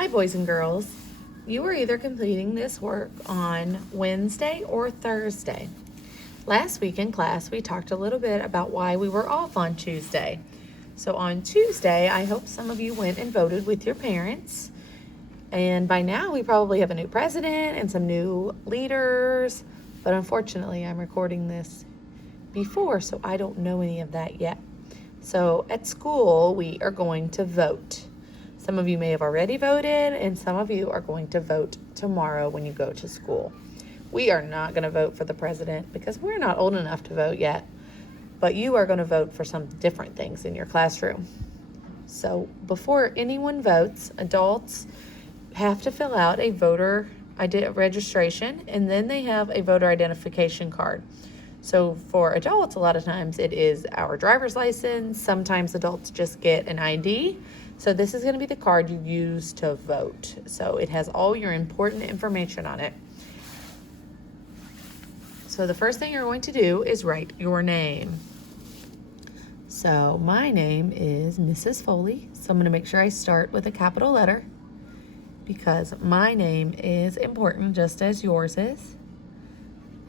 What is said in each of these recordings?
Hi, boys and girls. You are either completing this work on Wednesday or Thursday. Last week in class, we talked a little bit about why we were off on Tuesday. So on Tuesday, I hope some of you went and voted with your parents. And by now, we probably have a new president and some new leaders. But unfortunately, I'm recording this before, so I don't know any of that yet. So at school, we are going to vote. Some of you may have already voted, and some of you are going to vote tomorrow when you go to school. We are not going to vote for the president because we're not old enough to vote yet, but you are going to vote for some different things in your classroom. So before anyone votes, adults have to fill out a voter registration, and then they have a voter identification card. So for adults, a lot of times it is our driver's license. Sometimes adults just get an ID. So this is going to be the card you use to vote. So it has all your important information on it. So the first thing you're going to do is write your name. So my name is Mrs. Foley. So I'm going to make sure I start with a capital letter because my name is important just as yours is.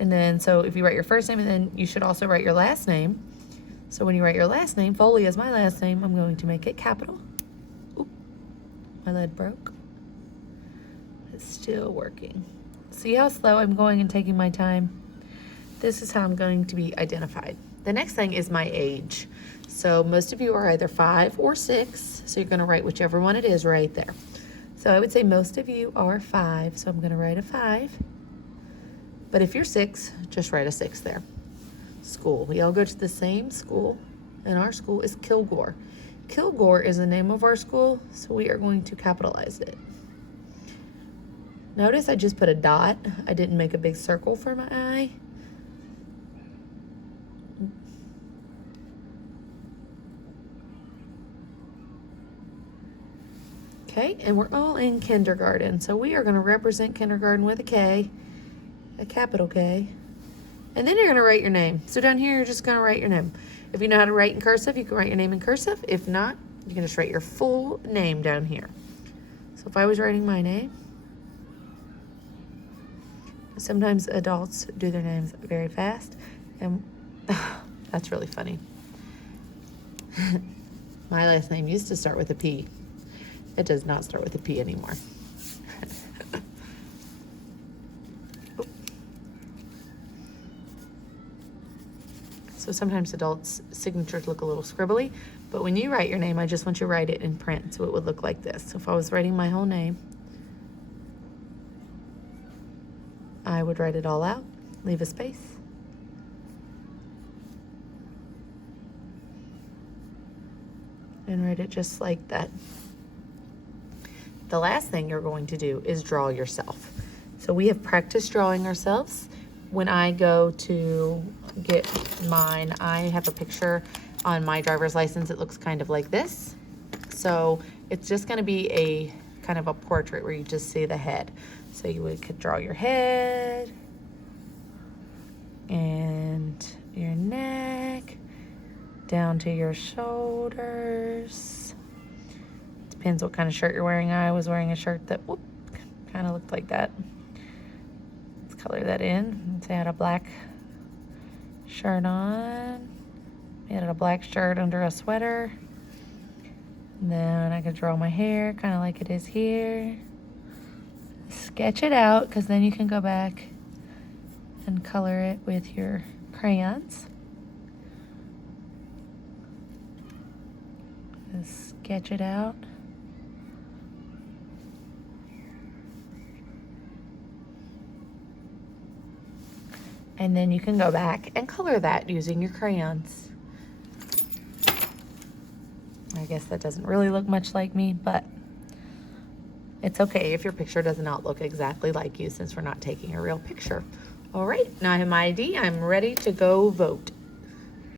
And then, so if you write your first name, and then you should also write your last name. So when you write your last name, Foley is my last name, I'm going to make it capital. Oop, my lead broke. It's still working. See how slow I'm going and taking my time? This is how I'm going to be identified. The next thing is my age. So most of you are either 5 or 6, so you're going to write whichever one it is right there. So I would say most of you are 5, so I'm going to write a 5. But if you're 6, just write a 6 there. School. We all go to the same school, and our school is Kilgore. Kilgore is the name of our school, so we are going to capitalize it. Notice I just put a dot. I didn't make a big circle for my eye. Okay, and we're all in kindergarten, so we are going to represent kindergarten with a K. A capital K, and then you're going to write your name. So down here, you're just going to write your name. If you know how to write in cursive, you can write your name in cursive. If not, you can just write your full name down here. So if I was writing my name, sometimes adults do their names very fast, and that's really funny. My last name used to start with a P. It does not start with a P anymore. So sometimes adults' signatures look a little scribbly, but when you write your name, I just want you to write it in print, so it would look like this. So if I was writing my whole name, I would write it all out, leave a space, and write it just like that. The last thing you're going to do is draw yourself. So we have practiced drawing ourselves. When I go to get mine, I have a picture on my driver's license. It looks kind of like this. So it's just going to be a kind of a portrait where you just see the head. So you could draw your head and your neck down to your shoulders. Depends what kind of shirt you're wearing. I was wearing a shirt that kind of looked like that. Let's color that in. Let's say I had a black shirt on. I had a black shirt under a sweater. And then I could draw my hair kind of like it is here. Sketch it out, because then you can go back and color it with your crayons. Just sketch it out. And then you can go back and color that using your crayons. I guess that doesn't really look much like me, but it's okay if your picture does not look exactly like you, since we're not taking a real picture. All right, now I have my ID. I'm ready to go vote.